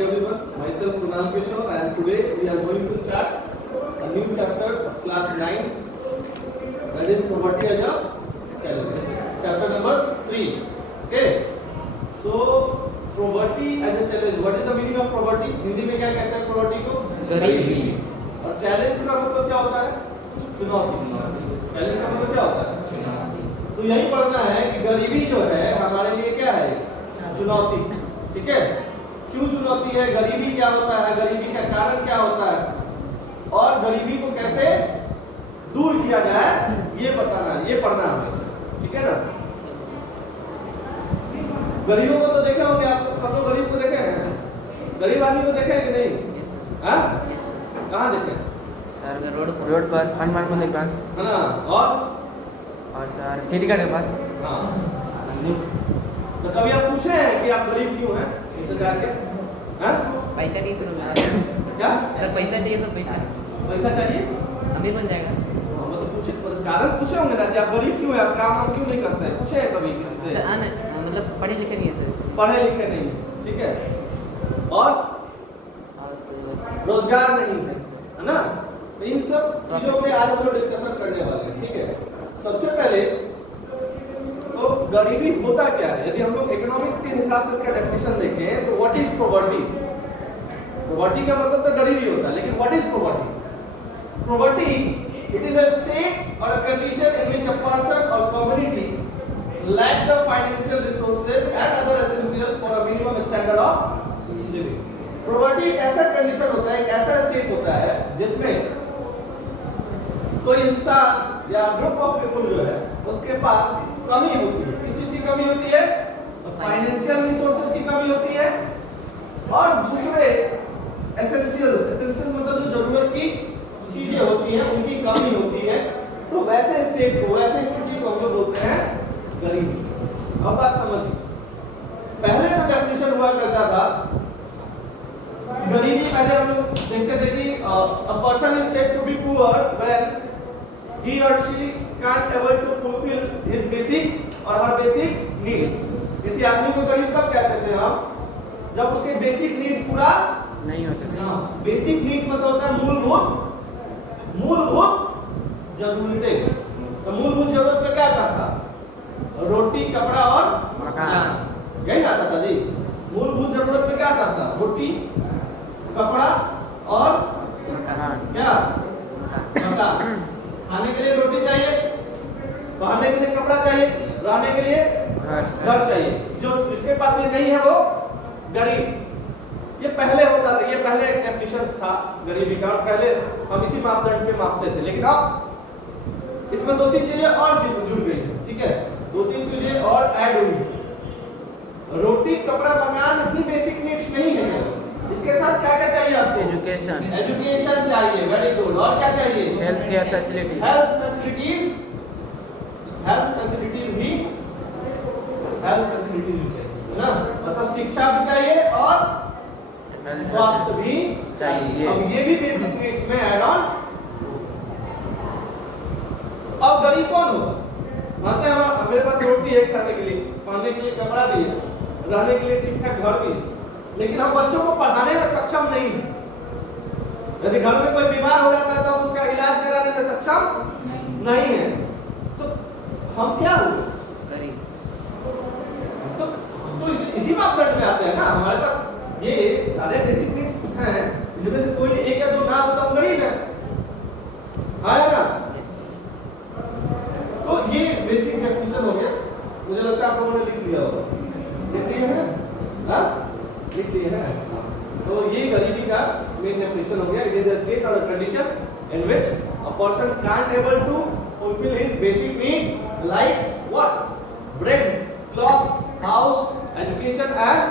morning everyone. Myself Kunal Kishore and today we are going to start a new chapter of class 9, that is property as a challenge. This is chapter number 3. Okay. So property as a challenge. What is the meaning of property? Hindi में क्या कहते हैं property को? गरीबी। और challenge का मतलब क्या होता है? चुनौती। challenge का मतलब क्या होता है? तो यही पढ़ना है कि गरीबी जो है हमारे लिए क्या है? चुनौती। ठीक है, क्यों चुनौती है, गरीबी क्या होता है, गरीबी का कारण क्या होता है और गरीबी को कैसे दूर किया जाए ये बताना है, ये पढ़ना है। ठीक है ना। गरीबों को तो देखे होंगे आप सब लोग, गरीब को देखे हैं, गरीब आदमी को देखे हैं कि नहीं? हाँ, कहाँ देखे? सर रोड पर हनुमान मंदिर के पास है ना। और सर सिटी कार्ड के पास। हाँ, तो कभी आप पूछे हैं कि आप गरीब क्यों हैं उनसे जाके? हाँ, पैसा नहीं सर, क्या सर पैसा चाहिए, सर पैसा पैसा चाहिए अभी बन जाएगा। मतलब पूछे, कारण पूछे होंगे ना कि आप गरीब क्यों हैं, आप काम वाम क्यों नहीं करते हैं, पूछे हैं कभी किसी से? सर मतलब पढ़े लिखे नहीं है सर। पढ़े लिखे नहीं है, ठीक है, और रोजगार नहीं है ना। तो इन सब चीजों पे आज हम लोग डिस्कशन करने वाले हैं। ठीक है, सबसे पहले तो गरीबी होता क्या है, यदि हम लोग इकोनॉमिक्स के हिसाब से इसका डेफिनेशन देखें तो व्हाट इज पॉवर्टी? पॉवर्टी का मतलब तो गरीबी होता है, लेकिन what is poverty? Poverty it is a state और a condition in which a person और community lack the financial resources and other essential for a minimum standard of living. Poverty एक ऐसा कंडीशन होता है, एक ऐसा स्टेट होता है जिसमें कोई इंसान या ग्रुप ऑफ पीपल जो है उसके पास कमी होती है। किस चीज की कमी होती है? फाइनेंशियल रिसोर्सेज की कमी होती है और दूसरे एसेंशियल्स, एसेंशियल मतलब जो जरूरत की चीजें होती हैं उनकी कमी होती है। तो वैसे स्टेट को, वैसे स्थिति को हम लोग बोलते हैं गरीबी। अब बात समझिए, पहले जो डेफिनेशन हुआ करता था गरीबी, पहले हम लोग देखते थे कि a person is said to be poor when he or she can't able to fulfill his basic or her basic needs. किसी आदमी को गरीब कब कहते थे हम? जब उसके बेसिक नीड्स पूरा नहीं होते थे। बेसिक नीड्स मतलब होता है मूलभूत जरूरतें। तो मूलभूत जरूरत में क्या आता था? रोटी, कपड़ा और मकान, यही आता था जी। मूलभूत जरूरत में क्या आता था? रोटी, कपड़ा और मकान, क्या? मकान। खाने के लिए रोटी चाहिए, पहनने के लिए कपड़ा चाहिए, रहने के लिए घर चाहिए। जो जिसके पास ये नहीं है वो गरीब। ये पहले होता था, ये पहले एक डेफिनेशन था गरीबी का, और पहले हम इसी मापदंड पे मापते थे। लेकिन अब इसमें दो तीन चीजें और जुड़ गई हैं। ठीक है, दो तीन चीजें और ऐड हुई। रोटी, कपड़ा, मकान ही बेसिक नीड्स नहीं है, इसके साथ क्या क्या चाहिए आपको? एजुकेशन चाहिए, वेरी गुड। और क्या चाहिए? Health care facility, health facilities भी, हेल्थ फैसिलिटीज भी चाहिए ना, मतलब शिक्षा भी चाहिए और स्वास्थ्य भी चाहिए। अब ये भी बेसिक नीड्स में ऐड ऑन। अब गरीब कौन होगा? मानते हैं मेरे पास रोटी है खाने के लिए, पहनने के लिए कपड़ा भी है, रहने के लिए ठीक ठाक घर भी है, लेकिन हम बच्चों को पढ़ाने में सक्षम नहीं है। यदि घर में कोई बीमार हो जाता है तो हम उसका इलाज कराने में सक्षम नहीं है, तो हम क्या हुए? तो इसी मापदंड में आते हैं ना। हमारे पास ये सारे बेसिक नीड्स हैं, इनमें से कोई एक या दो ना हो तो हम गरीब हैं, है ना। तो ये बेसिक डेफिनेशन हो गया। मुझे लगता है आप लोगों ने लिख लिया होगा, लिख लिए हैं? हाँ, लिख लिए हैं। तो ये गरीबी का मेन डेफिनेशन हो गया। इट इज अ स्टेट और a condition in which a person can't able to fulfil his basic needs like what? Bread, clothes, house, education and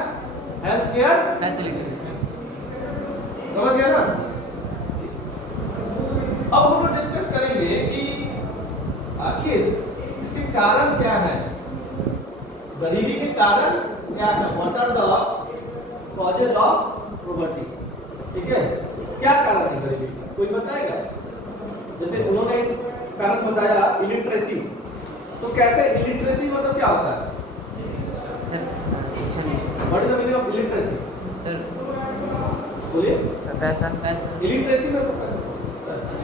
health care facility. समझ गया ना। अब हम लोग डिस्कस करेंगे कि आखिर इसके कारण क्या है, गरीबी के कारण क्या है, what are the causes of poverty. ठीक है, क्या कारण है गरीबी का, कोई बताएगा? जैसे उन्होंने कारण बताया इलिटरेसी, तो कैसे इलिटरेसी मतलब क्या होता है? सर शिक्षा नहीं, what is the meaning of illiteracy? Sir बोलिए सर पैसा इलिटरेसी में तो कैसे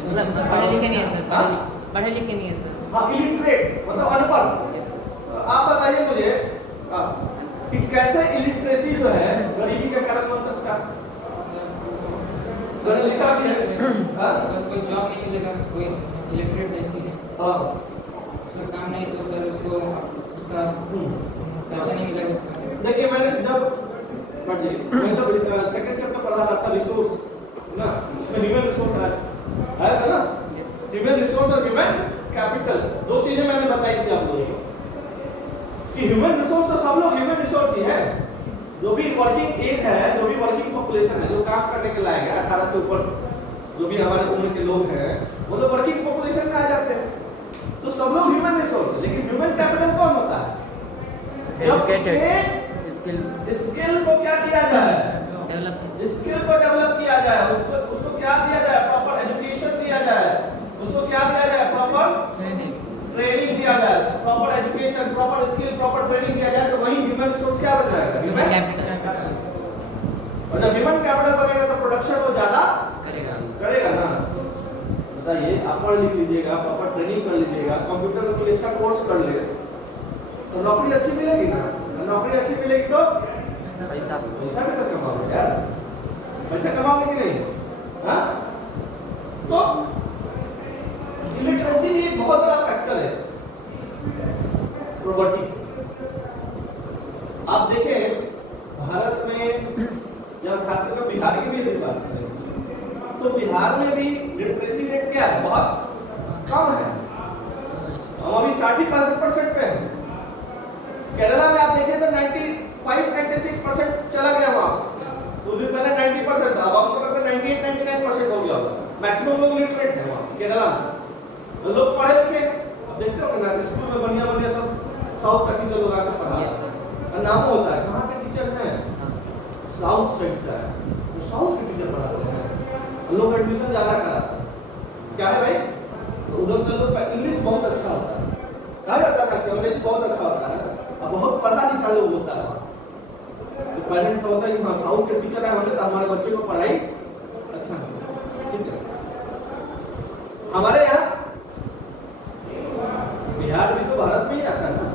मतलब पढ़े लिखे नहीं है सर, हाँ? पढ़े लिखे नहीं है सर। हाँ इलिटरेट मतलब अनपढ़। Yes sir. तो आप बताइए मुझे कि कैसे इलिटरेसी जो है गरीबी का कारण बन सकता है? मैंने लिखा भी है हाँ? सर कोई जॉब नहीं मिलेगा, कोई इलेक्ट्रिक नहीं सीखे, हाँ उसका काम नहीं तो सर उसको उसका पैसा नहीं मिलेगा उसका। देखिए मैंने जब मैं तो सेकंड चैप्टर पढ़ा रहा था रिसोर्स ना, उसमें ह्यूमन रिसोर्स आया था ना, यस सर। ह्यूमन रिसोर्स और ह्यूमन कैपिटल दो चीजें मैंने बताई थी आप लोगों को कि ह्यूमन रिसोर्स तो सब लोग ह्यूमन रिसोर्स ही है, जो भी वर्किंग एज है, जो भी वर्किंग पॉपुलेशन है, जो काम करने के लायक है 18 से ऊपर जो भी हमारे उम्र के लोग हैं वो लोग वर्किंग पॉपुलेशन में आ जाते हैं, तो सब लोग ह्यूमन रिसोर्स है। लेकिन ह्यूमन कैपिटल कौन होता है? जब एजुकेटेड स्किल स्किल को क्या किया जाए, डेवलप स्किल को डेवलप किया जाए, उसको क्या दिया जाए, प्रॉपर एजुकेशन दिया जाए, उसको क्या दिया जाए, प्रॉपर ट्रेनिंग दिया जाए, proper education, proper skill, proper training दिया जाए, तो वही ह्यूमन रिसोर्स क्या बन जाएगा, ह्यूमन कैपिटल और जब ह्यूमन कैपिटल बनेगा तो प्रोडक्शन वो ज्यादा करेगा। करेगा ना। बताइए आप पढ़ लिख लीजिएगा, प्रॉपर ट्रेनिंग कर लीजिएगा, कंप्यूटर का कोई अच्छा कोर्स कर ले तो नौकरी अच्छी मिलेगी ना, नौकरी अच्छी मिलेगी तो पैसा पैसा भी तो कमाओगे यार, पैसा कमाओगे कि नहीं? हाँ तो इलिटरेसी भी एक बहुत बड़ा फैक्टर है प्रॉपर्टी। आप देखें भारत में या खासकर बिहार की भी यदि बात करें तो बिहार में भी लिटरेसी रेट क्या है, बहुत कम है, हम अभी 60-65% पे हैं। केरला में आप देखें तो 95-96% चला गया वहाँ, कुछ दिन पहले 90% था, अब आपको लगता है 98-99% हो गया होगा। मैक्सिमम लोग लिटरेट हैं वहाँ केरला में, तो लोग पढ़े लिखे। अब देखते हो ना स्कूल में बढ़िया बढ़िया सब साउथ का टीचर लोग आकर पढ़ा यस सर। और नाम होता है कहाँ के टीचर हैं, साउथ साइड से है, तो साउथ के टीचर पढ़ाते हैं, हम लोग एडमिशन ज़्यादा कराते हैं। क्या है भाई, तो उधर के लोग का इंग्लिश बहुत अच्छा होता है, कहा जाता है कि अंग्रेजी बहुत अच्छा होता है, अब बहुत पढ़ा लिखा लोग होता है। तो पेरेंट्स का होता है कि हाँ साउथ के टीचर है हमें तो हमारे बच्चे को पढ़ाई अच्छा है, ठीक है। हमारे यहाँ बिहार भी तो भारत में ही आता है ना,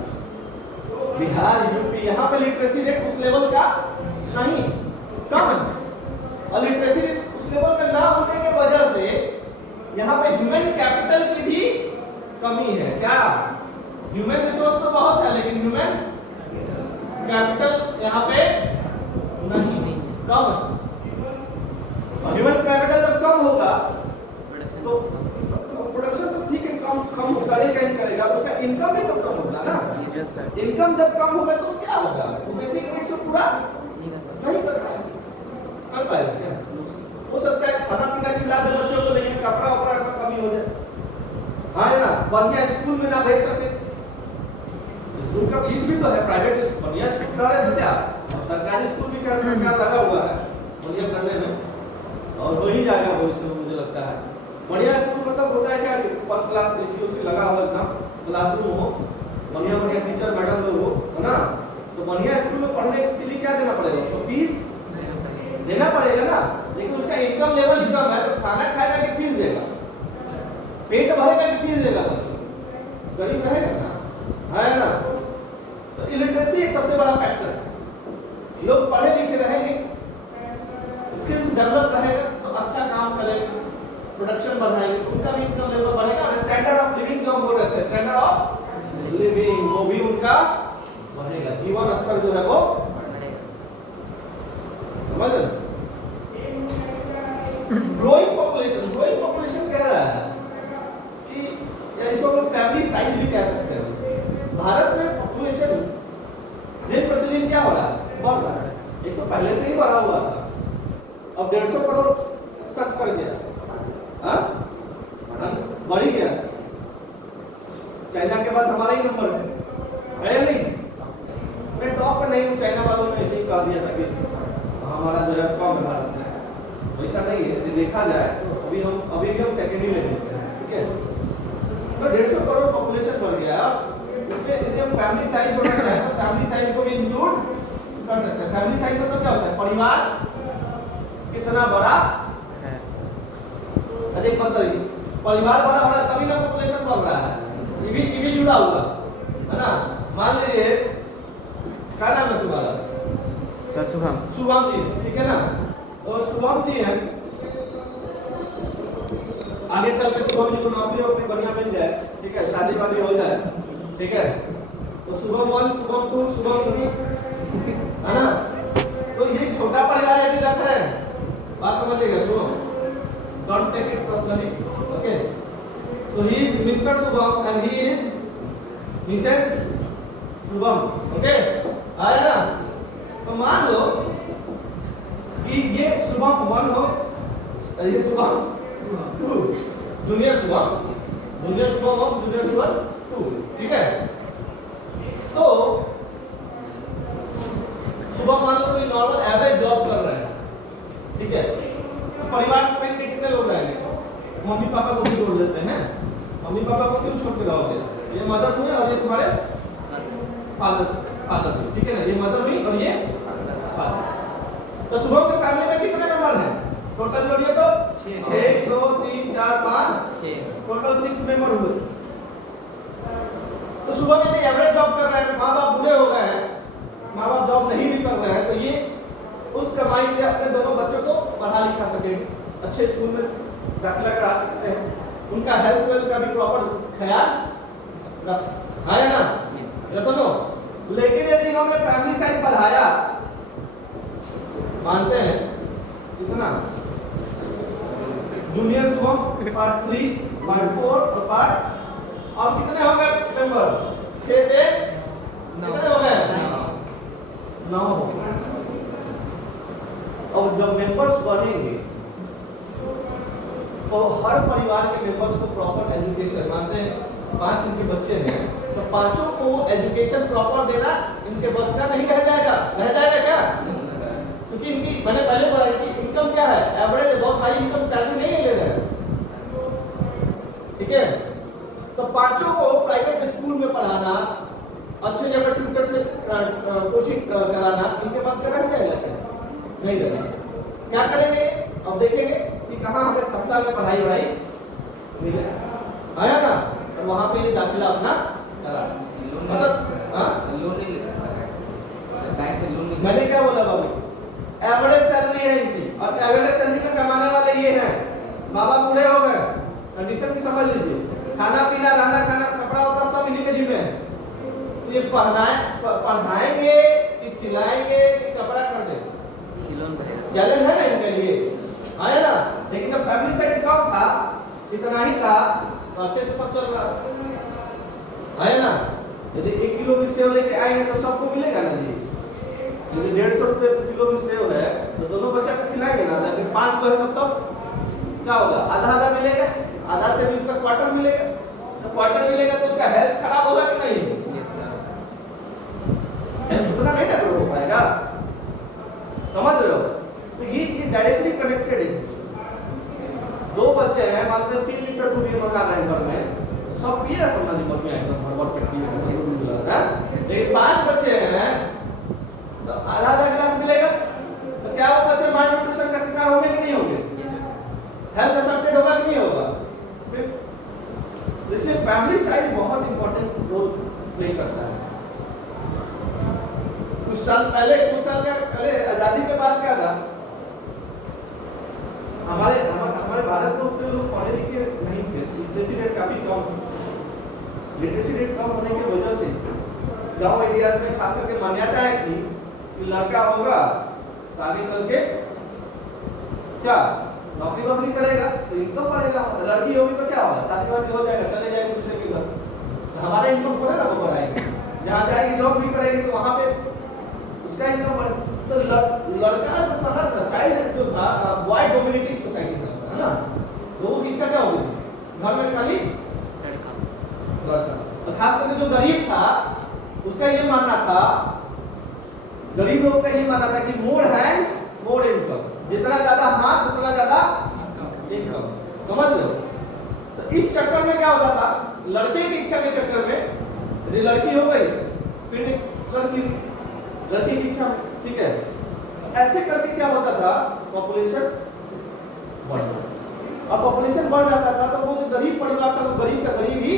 बिहार यूपी, यहाँ पे लिटरेसी रेट उस लेवल का नहीं, कम है। और लिटरेसी रेट उस लेवल का ना होने की वजह से यहाँ पे ह्यूमन कैपिटल की भी कमी है। क्या ह्यूमन रिसोर्स तो बहुत है लेकिन ह्यूमन कैपिटल यहाँ पे नहीं, कम है। और ह्यूमन कैपिटल जब कम होगा तो प्रोडक्शन तो ठीक है कम करेगा ही करेगा, उसका इनकम भी तो कम होगा ना। Yes sir. इनकम जब कम होगा तो क्या होगा, वो बेसिक नीड्स को पूरा नहीं कर पाएगा, कर पाएगा क्या? हो सकता है खाना पीना खिला दे बच्चों को लेकिन कपड़ा उपड़ा का कमी हो जाए, हाँ है ना, बढ़िया स्कूल में ना भेज सके, स्कूल का फीस भी तो है, प्राइवेट स्कूल बढ़िया स्कूल कर रहे तो क्या, और सरकारी स्कूल भी क्या सरकार लगा हुआ है बढ़िया करने में, और हो ही जाएगा भविष्य में मुझे लगता है। बढ़िया स्कूल मतलब होता है क्या, फर्स्ट क्लास एसी उसी लगा हुआ एकदम क्लासरूम हो, बढ़िया बढ़िया टीचर मैडम लोग हो, है ना, तो बढ़िया स्कूल में पढ़ने के लिए क्या देना पड़ेगा, उसको फीस देना पड़ेगा ना। लेकिन उसका इनकम लेवल ही कम है तो खाना खाएगा कि फीस देगा, पेट भरेगा कि फीस देगा, बच्चों गरीब रहेगा ना, है ना। तो इलिटरेसी एक सबसे बड़ा फैक्टर है। लोग पढ़े लिखे रहेंगे, स्किल्स डेवलप रहेगा तो अच्छा काम करेंगे, प्रोडक्शन बढ़ाएंगे, उनका भी इनकम लेवल बढ़ेगा और स्टैंडर्ड ऑफ लिविंग कम हो रहता है, स्टैंडर्ड ऑफ लिविंग वो भी उनका बढ़ेगा, जीवन स्तर जो है वो समझ रहे। ग्रोइंग पॉपुलेशन कह रहा है कि या इसको हम फैमिली साइज भी कह सकते हैं। भारत में पॉपुलेशन दिन प्रतिदिन क्या हो रहा है, बढ़ रहा है। एक तो पहले से ही बढ़ा हुआ था, अब 150 करोड़ टच कर गया, हाँ बढ़ ही गया। चाइना के बाद हमारा ही नंबर है या नहीं, मैं टॉप पर नहीं हूँ, चाइना वालों ने ऐसे ही कह दिया था कि हमारा जो है कम है भारत से, वैसा नहीं है। यदि देखा जाए तो अभी भी हम सेकेंड ही ले लेते हैं, ठीक है। तो 150 करोड़ पॉपुलेशन बढ़ गया, इसमें यदि हम फैमिली साइज जोड़ना चाहें तो फैमिली साइज को भी इंक्लूड कर सकते हैं। फैमिली साइज मतलब क्या होता है, परिवार कितना बड़ा है। अधिक मतलब परिवार बड़ा हो रहा है तभी ना पॉपुलेशन बढ़ रहा है, ये भी जुड़ा हुआ है ना। मान लीजिए क्या नाम है तुम्हारा? सर शुभम। शुभम जी, ठीक है ना। और शुभम जी हैं, आगे चल के शुभम जी को नौकरी वोकरी बढ़िया मिल जाए, ठीक है, शादी वादी हो जाए, ठीक है, तो शुभम 1, शुभम 2, शुभम 3, है ना। तो ये छोटा परिवार यदि रख रहे हैं, बात समझिएगा, Shubham, don't take it personally, okay. So he is Mr. Shubham and he is Mrs. Shubham, okay, आया ना। तो मान लो कि ये शुभम 1 हो, ये शुभम 2, जूनियर शुभम 1, जूनियर शुभम 2, ठीक है। तो शुभम मान लो कोई नॉर्मल एवरेज जॉब कर रहा है, ठीक है, तो परिवार में कितने लोग रहेंगे? मम्मी पापा को भी जोड़ देते हैं। मम्मी पापा को क्यों छोड़ के रहोगे? ये मदर हुए और ये तुम्हारे फादर हुए, ठीक है ना। ये मदर हुई और ये फादर। तो शुभम के फैमिली में कितने मेंबर हैं? टोटल जोड़िए तो 6, 1 2 3 4 5 टोटल 6 मेंबर हुए। तो शुभम यदि एवरेज जॉब कर रहे हैं, माँ बाप बूढ़े हो गए हैं, माँ बाप जॉब नहीं भी कर रहे हैं, तो ये उस कमाई से अपने दोनों बच्चों को पढ़ा लिखा सकेंगे, अच्छे स्कूल में दाखिला करा सकते हैं, उनका हेल्थ वेल्थ का भी प्रॉपर ख्याल रख सकते हैं, है ना। ये सुनो, लेकिन यदि इन्होंने फैमिली साइज बढ़ाया, मानते हैं कितना, जूनियर शुभम पार्ट 3, पार्ट 4 और पार्ट, और कितने हो गए मेंबर? 6 से कितने हो गए? 9 हो गए। और जब मेंबर्स बढ़ेंगे तो हर परिवार के मेंबर्स को प्रॉपर एजुकेशन, मानते हैं 5 इनके बच्चे हैं, तो पांचों को एजुकेशन प्रॉपर देना इनके बस का नहीं रह जाएगा क्या? क्योंकि इनकी, मैंने पहले बोला कि इनकम क्या है, एवरेज, बहुत हाई इनकम सैलरी नहीं ले रहे हैं, ठीक है। तो पांचों को प्राइवेट स्कूल में पढ़ाना, अच्छे जगह ट्यूटर से कोचिंग कराना इनके पास का रह जाएगा क्या? नहीं रहेगा। क्या करेंगे? अब देखेंगे कि कहाँ हमें सस्ता में पढ़ाई वढ़ाई मिले, आया ना, और वहाँ पे ये दाखिला अपना करा। मतलब लोन नहीं ले सकता बैंक से, लोन नहीं। मैंने क्या बोला बाबू, एवरेज सैलरी है इनकी, और एवरेज सैलरी में कमाने वाले ये हैं, माँ बाप बूढ़े हो गए, कंडीशन की समझ लीजिए, खाना पीना रहना खाना कपड़ा वपड़ा सब इन्हीं के जिम्मे है। तो ये पढ़ाएंगे कि खिलाएंगे कि कपड़ा कर देंगे, चैलेंज है ना इनके लिए, आया ना। लेकिन जब फैमिली साइज कम था, इतना ही था, तो अच्छे से सब चल रहा, आया ना। यदि 1 किलो भी सेव लेके आएंगे तो सबको मिलेगा ना जी। यदि 150 रुपये किलो भी सेव है तो दोनों बच्चा को खिलाएंगे ना, लेकिन 5 को है सब, तो क्या होगा? आधा आधा मिलेगा, आधा से भी उसका क्वार्टर मिलेगा, तो क्वार्टर मिलेगा तो उसका हेल्थ खराब होगा कि नहीं? हेल्थ उतना नहीं ना हो पाएगा, समझ रहे हो। तो ये डायरेक्टली कनेक्टेड है। 2 बच्चे हैं, मानते हैं 3 लीटर दूध ये मंगा रहे हैं घर में, सब पिए समझ नहीं बढ़िया एकदम भरभर पेट पिए, लेकिन 5 बच्चे हैं तो आधा गिलास मिलेगा, तो क्या वो बच्चे माल न्यूट्रिशन का शिकार होंगे कि नहीं होंगे? हेल्थ अफेक्टेड होगा कि नहीं होगा? इसलिए फैमिली साइज बहुत इंपॉर्टेंट रोल प्ले करता है। कुछ साल पहले आजादी के बाद क्या था, हमारे भारत में उतने लोग पढ़े लिखे नहीं थे, लिटरेसी रेट काफी कम था। लिटरेसी रेट कम होने की वजह से गांव एरिया में खास करके मान्यताएं थी कि लड़का होगा तो आगे चल के क्या नौकरी वोकरी करेगा तो इनकम बढ़ेगा, लड़की होगी तो क्या होगा, शादी वादी हो जाएगा, चले जाएंगे दूसरे के घर, तो हमारा इनकम थोड़ा ना वो बढ़ाएगी, जहाँ जाएगी जॉब भी करेगी तो वहाँ पे उसका इनकम बढ़ेगा। तो लड़का जो था ना, चाइल्ड जो था, बॉय डोमिनेटिंग सोसाइटी था, है ना, तो वो इच्छा क्या होगी, घर में खाली लड़का। तो खास करके जो गरीब था उसका ये मानना था, गरीब लोगों का ये मानना था कि मोर हैंड्स मोर इनकम, जितना ज्यादा हाथ उतना ज्यादा इनकम, समझ लो। तो इस चक्कर में क्या होता था, लड़के की इच्छा के चक्कर में यदि लड़की हो गई फिर लड़की की इच्छा में ठीक है, ऐसे करके क्या होता था, पॉपुलेशन बढ़ता, अब पॉपुलेशन बढ़ जाता था तो वो जो गरीब परिवार था वो गरीब का गरीब ही,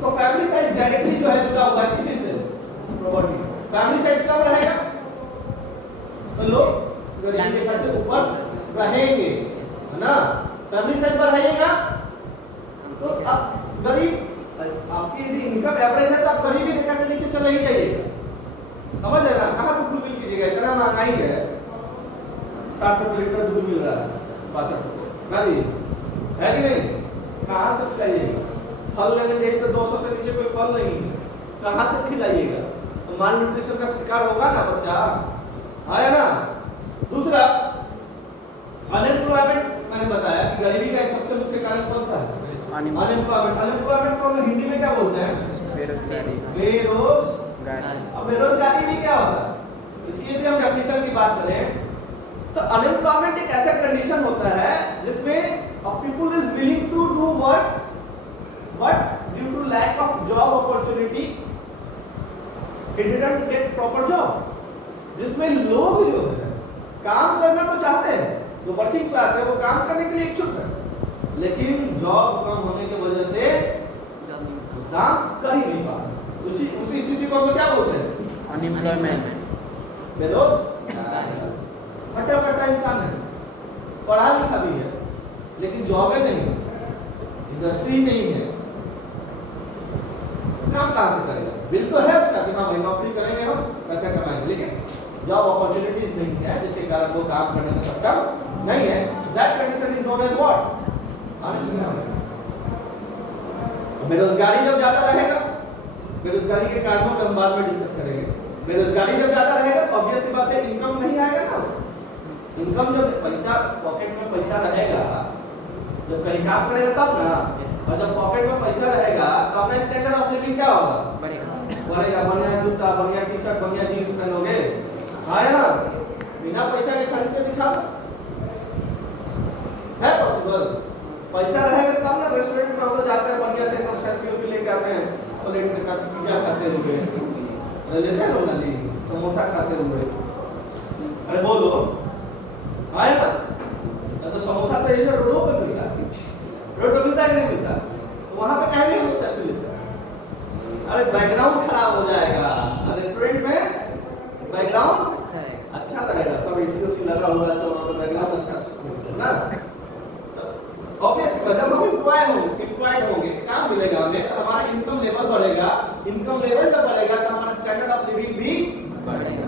तो फैमिली साइज डायरेक्टली जो है जुड़ा हुआ है किसी से, प्रॉपर्टी। फैमिली साइज कम रहेगा तो लोग गरीब के से ऊपर रहेंगे, है ना। फैमिली साइज बढ़ाइएगा तो आप गरीब, आपकी यदि इनकम एवरेज है तो आप गरीबी रेखा के नीचे चले ही जाइएगा, समझ रहे ना। कहाँ से फुलफिल कीजिएगा, इतना महंगाई है, 60 रुपये लीटर दूध मिल रहा है, 62 रुपये है कि नहीं, कहाँ से खिलाइएगा। फल लेने जाइए तो 200 से नीचे कोई फल नहीं है, कहाँ से खिलाइएगा, तो माल न्यूट्रिशन का शिकार होगा ना बच्चा, है ना। दूसरा अनएम्प्लॉयमेंट, मैंने बताया कि गरीबी का एक सबसे मुख्य कारण कौन सा है, अनएम्प्लॉयमेंट। अनएम्प्लॉयमेंट को हम हिंदी में क्या बोलते हैं, बेरोजगारी। बेरोजगारी। अब बेरोजगारी भी क्या होता है, इसकी यदि हम डेफिनेशन की बात करें तो अनएम्प्लॉयमेंट एक ऐसा कंडीशन होता है जिसमें a people is willing to do work but due to lack of job opportunity he didn't get proper job, जिसमें लोग जो है काम करना तो चाहते हैं, जो वर्किंग क्लास है वो काम करने के लिए इच्छुक है, लेकिन जॉब कम होने की वजह से काम कर ही नहीं पा रहे। उसी स्थिति को हम क्या बोलते हैं, अनएम्प्लॉयमेंट। बेरोजगारी। फटा फटा इंसान है, पढ़ा लिखा भी है, लेकिन जॉब नहीं है, इंडस्ट्री नहीं है, काम कहाँ से करेगा। बिल तो है उसका कि हाँ भाई नौकरी करेंगे हम पैसा कमाएंगे, लेकिन जॉब अपॉर्चुनिटीज नहीं है, जिसके कारण वो काम करने में सक्षम नहीं है। That condition is known as what, बेरोजगारी जब ज्यादा रहेगा, बेरोजगारी के कारणों को हम बाद में डिस्कस करेंगे। बेरोजगारी जब ज्यादा रहेगा तो ऑब्वियस सी बात है इनकम नहीं आएगा ना, इनकम जब पैसा पॉकेट में पैसा रहेगा, जब कहीं काम करेगा तब ना, और जब पॉकेट में पैसा रहेगा तो अपना स्टैंडर्ड ऑफ लिविंग क्या होगा, बढ़ेगा। बढ़िया जूता, बढ़िया टी शर्ट, बढ़िया जींस पहनोगे, हाँ ना, बिना पैसा के खरीद के दिखा, है पॉसिबल। पैसा रहेगा तब ना रेस्टोरेंट में हम लोग जाते हैं, बढ़िया से एकदम सेल्फी लेके आते हैं, प्लेट के साथ पिज्जा खाते हुए लेते हैं ना जी, समोसा खाते हुए, अरे बोलो, है ना। तो समोसा तो ये रोडों पे मिलता है, रोड पे मिलता है कि नहीं मिलता, तो वहाँ पे कहीं हम लोग सेल्फी लेते हैं। अरे बैकग्राउंड खराब हो जाएगा, रेस्टोरेंट में बैकग्राउंड अच्छा रहेगा, सब एसी उसी लगा हुआ है, सब बैकग्राउंड अच्छा ना। ऑब्वियस जब हम एम्प्लॉयड होंगे, काम मिलेगा हमें, तो हमारा इनकम लेवल बढ़ेगा, इनकम लेवल जब बढ़ेगा तो हमारा स्टैंडर्ड ऑफ लिविंग भी बढ़ेगा,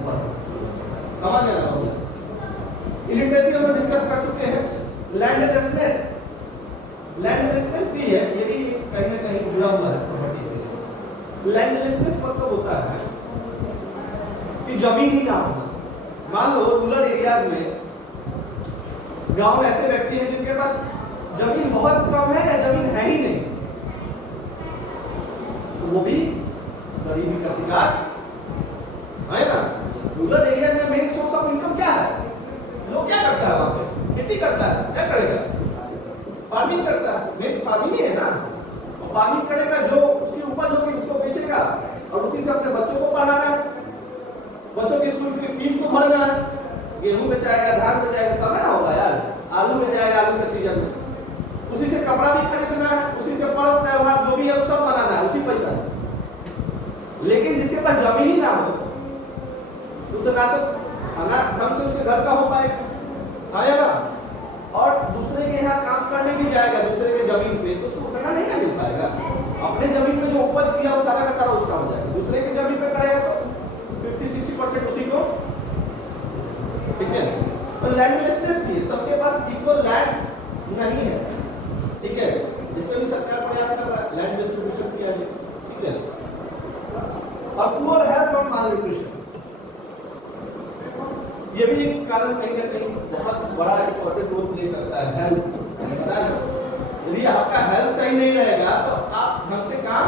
समझ रहे हो। इलिटरेसी हम डिस्कस कर चुके हैं। लैंडलेसनेस, लैंडलेसनेस भी है, ये भी कहीं ना कहीं जुड़ा हुआ है प्रॉपर्टी से। लैंडलेसनेस मतलब होता है कि जमीन ही ना होना। मान लो रूरल एरियाज में, गांव में ऐसे व्यक्ति हैं जिनके पास जमीन बहुत कम है या जमीन है ही नहीं, तो वो भी गरीबी का शिकार है ना। रूरल एरिया में मेन सोर्स ऑफ इनकम क्या है, लोग क्या करता है, वहां पे खेती करता है, क्या करेगा, फार्मिंग करता है, मेन फार्मिंग ही है ना। और फार्मिंग करेगा, जो उसकी उपज होगी उसको बेचेगा और उसी से अपने बच्चों को पढ़ाना है, बच्चों की स्कूल की फीस को भरना है, गेहूं बेचाएगा, धान बेचाएगा, तब ना होगा यार, आलू बेचाएगा, आलू के सीजन में, उसी से कपड़ा भी खरीदना है, उसी से पर्व त्योहार जो भी है सब मनाना है उसी पैसा से। लेकिन जिसके पास जमीन ही ना हो तो ना तो खाना ढंग से उसके घर का हो पाएगा, आएगा, और दूसरे के यहाँ काम करने भी जाएगा, दूसरे के जमीन पे, तो उसको उतना नहीं ना मिल पाएगा। अपने जमीन में जो उपज किया वो सारा का सारा उसका हो जाएगा, दूसरे के जमीन पे करेगा तो 50-60% उसी को, ठीक है। तो लैंडलेसनेस भी, सबके पास इक्वल लैंड नहीं है, ठीक है, जिसमें भी सरकार प्रयास कर रहा है लैंड डिस्ट्रीब्यूशन किया जाए, ठीक है। और पुअर हेल्थ और माल न्यूट्रिशन, ये भी एक कारण कहीं ना कहीं बहुत बड़ा इंपॉर्टेंट रोल प्ले करता है। हेल्थ, मैंने बताया ना, यदि आपका हेल्थ सही नहीं रहेगा तो आप ढंग से काम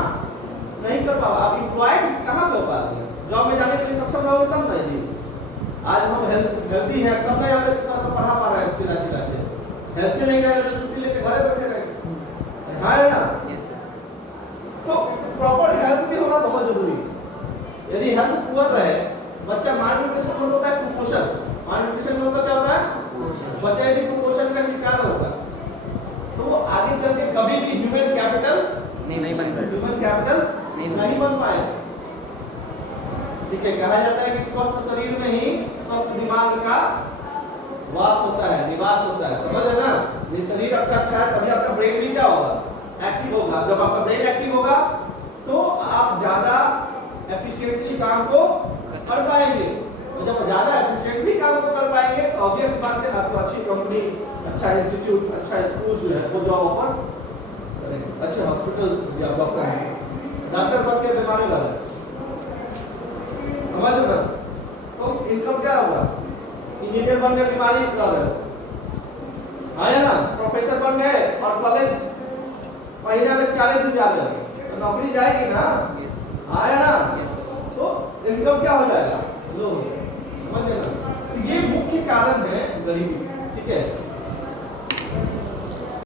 नहीं कर पाओगे, आप एम्प्लॉयड कहाँ से हो पाते हैं, जॉब में जाने के लिए सक्षम रहोगे तब ना जी। आज हम हेल्दी हैं तब ना यहाँ पे थोड़ा सा पढ़ा पा रहे हैं, चिल्ला चिल्ला के, हेल्थ नहीं रहेगा तो छुट्टी लेके घरे बैठे रहेंगे, हाँ ना। तो प्रॉपर हेल्थ भी होना बहुत जरूरी है। यदि हेल्थ पुअर रहे बच्चा malnutrition मतलब होता है कुपोषण। malnutrition मतलब क्या होता है? बच्चा यदि कुपोषण का शिकार होगा तो वो आगे चल के कभी भी ह्यूमन कैपिटल नहीं बन पाएगा। ह्यूमन कैपिटल नहीं बन पाएगा। ठीक है, कहा जाता है कि स्वस्थ शरीर में ही स्वस्थ दिमाग का वास होता है, निवास होता है। समझ है ना? ये शरीर आपका अच्छा है तभी आपका ब्रेन भी क्या होगा? एक्टिव होगा। जब आपका ब्रेन एक्टिव होगा तो आप ज्यादा एफिशिएंटली काम को कर पाएंगे, और जब ज्यादा एफिशिएंटली काम को कर पाएंगे तो ऑब्वियस बात है आपको अच्छी कंपनी, अच्छा इंस्टीट्यूट, अच्छा स्कूल जो है वो जॉब ऑफर करेंगे, अच्छे हॉस्पिटल्स या डॉक्टर हैं, डॉक्टर बन के बीमारी लगे। समझ रहे? तो इनकम क्या होगा? इंजीनियर बन के बीमारी लगे, आया ना? प्रोफेसर बन गए और कॉलेज महीना में 40 दिन जा रहे तो नौकरी जाएगी ना? आया ना? तो इनकम क्या हो जाएगा? लो। समझ ना? तो ये मुख्य कारण है गरीबी। ठीक है,